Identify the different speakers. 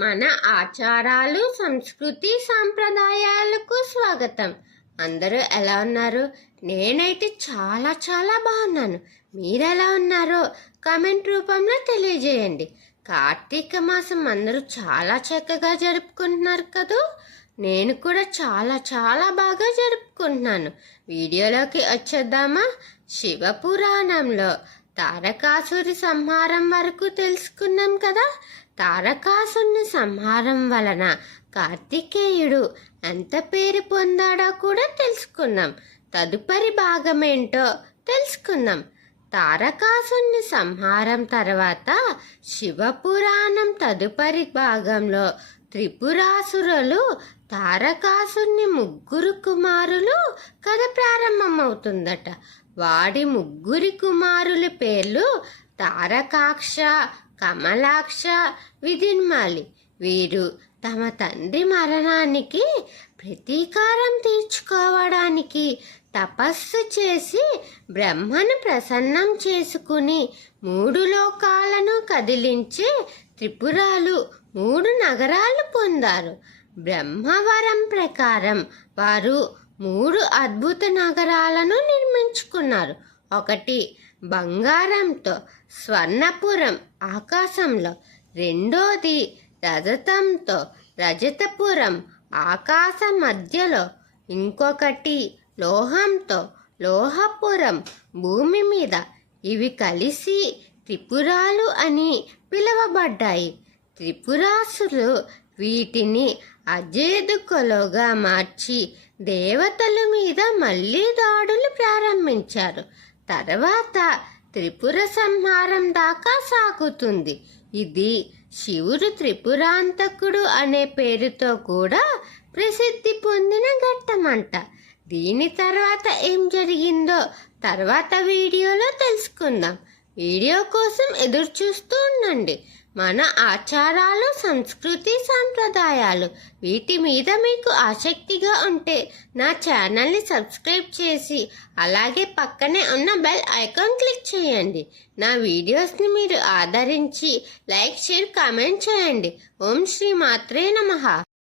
Speaker 1: మన ఆచారాలు సంస్కృతి సాంప్రదాయాలకు స్వాగతం. అందరూ ఎలా ఉన్నారు? నేనైతే చాలా చాలా బాగున్నాను. మీరు ఎలా ఉన్నారో కామెంట్ రూపంలో తెలియజేయండి. కార్తీక మాసం అందరూ చాలా చక్కగా జరుపుకుంటున్నారు కదూ? నేను కూడా చాలా చాలా బాగా జరుపుకుంటున్నాను. వీడియోలోకి వచ్చేద్దామా? శివ పురాణంలో తారకాసురి సంహారం వరకు తెలుసుకున్నాం కదా? తారకాసుని సంహారం వలన కార్తికేయుడు ఎంత పేరు పొందాడో కూడా తెలుసుకున్నాం. తదుపరి భాగం ఏంటో తెలుసుకుందాం తారకాసుని సంహారం తర్వాత శివపురాణం తదుపరి భాగంలో త్రిపురాసురులు తారకాసుని ముగ్గురు కుమారులు కథ ప్రారంభమవుతుందట. వాడి ముగ్గురి కుమారుల పేర్లు తారకాక్ష కమలాక్ష విధిన్మాలి. వీరు తమ తండ్రి మరణానికి ప్రతీకారం తీర్చుకోవడానికి తపస్సు చేసి బ్రహ్మను ప్రసన్నం చేసుకుని మూడు లోకాలను కదిలించే త్రిపురాలు మూడు నగరాలు పొందారు. బ్రహ్మవరం ప్రకారం వారు మూడు అద్భుత నగరాలను నిర్మించుకున్నారు. ఒకటి బంగారంతో స్వర్ణపురం ఆకాశంలో రెండోది రజతంతో రజతపురం ఆకాశ మధ్యలో ఇంకొకటి లోహంతో లోహపురం భూమి మీద. ఇవి కలిసి త్రిపురాలు అని పిలువబడ్డాయి. త్రిపురాసులు వీటిని అజేదుకొలుగా మార్చి దేవతల మీద మళ్ళీ దాడులు ప్రారంభించారు. తర్వాత త్రిపుర సంహారం దాకా సాగుతుంది. ఇది శివుడు త్రిపురాంతకుడు అనే పేరుతో కూడా ప్రసిద్ధి పొందిన ఘట్టమంట. దీని తర్వాత ఏం జరిగిందో తర్వాత వీడియోలో తెలుసుకుందాం. వీడియో కోసం ఎదురు చూస్తూ ఉండండి. మన ఆచారాలు సంస్కృతి సాంప్రదాయాలు వీటి మీద మీకు ఆసక్తిగా ఉంటే నా ఛానల్ని సబ్స్క్రైబ్ చేసి అలాగే పక్కనే ఉన్న బెల్ ఐకాన్ క్లిక్ చేయండి. నా వీడియోస్ని మీరు ఆదరించి లైక్ షేర్ కామెంట్ చేయండి. ఓం శ్రీ మాత్రే నమ.